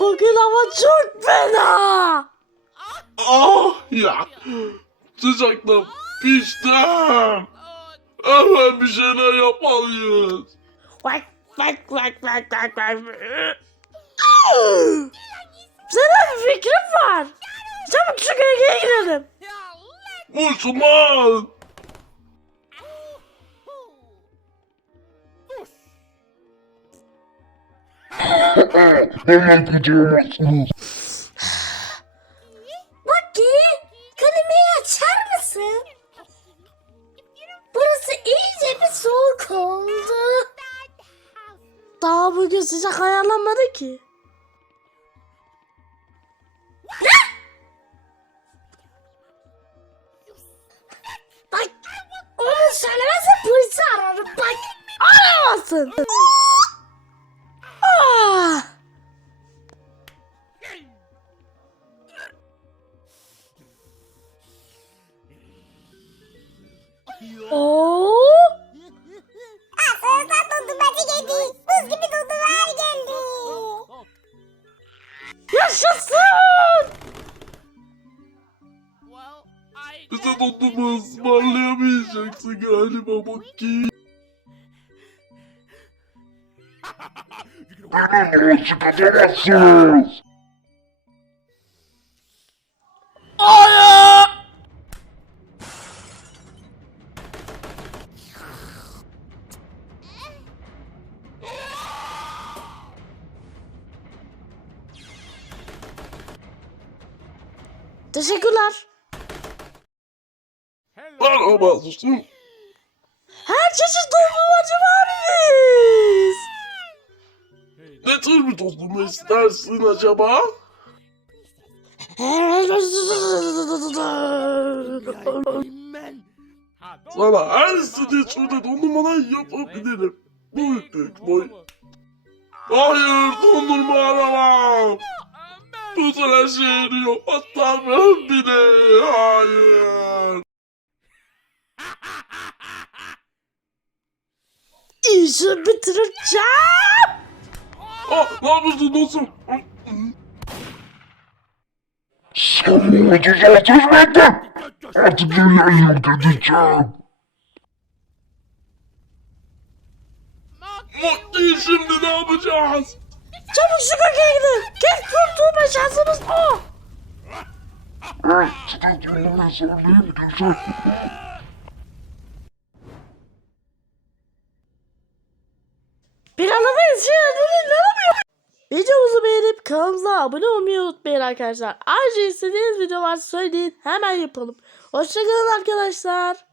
Bugün hava çok fena. Ah ya. Sıcakta piştim. Hemen bir şeyler yapmalıyız. Vak vak vak vak vak vak. Senin bir fikrim var. Çabuk şu gölgeye girelim. Müslüman. Hemen kucağımasınız. Baki, kalimeyi açar mısın? Burası iyice bir soğuk oldu. Daha bugün sıcak ayarlanmadı ki. Bak, onu söylemezse polisi ararım. Bak, aramasın. Oo! Soğuktan dondurmacı geldi. Buz gibi dondurmalar geldi. Yaşasın! Bize dondurma ısmarlayamayacaksın galiba Baki. Benimle çıkamazsınız. Hayır! Teşekkürler. Merhaba dostum. Her çeşit dondurmacı var biz. Ne tür bir dondurma istersin acaba? Sana her istediğin türde dondurmalar yapabilirim. Boy büyük boy. Hayır dondurma aramam. Bu tür her şey eriyor. Hatta ben bile. Hayır. İşi bitireceğim. Aa, ne yapıyorsun dostum? Savunma düzeltir benden. Artık dünyayı yok edeceğim. Mutlu şimdi ne yapacağız? Çabuk köşeye gidin. Tek kurtulma şansımız o. Size dünyayı söyleyeyim güzel. Planlamayı için inanamıyorum. Videomuzu beğenip kanalımıza abone olmayı unutmayın arkadaşlar. Ayrıca istediğiniz video varsa söyleyin hemen yapalım. Hoşçakalın arkadaşlar.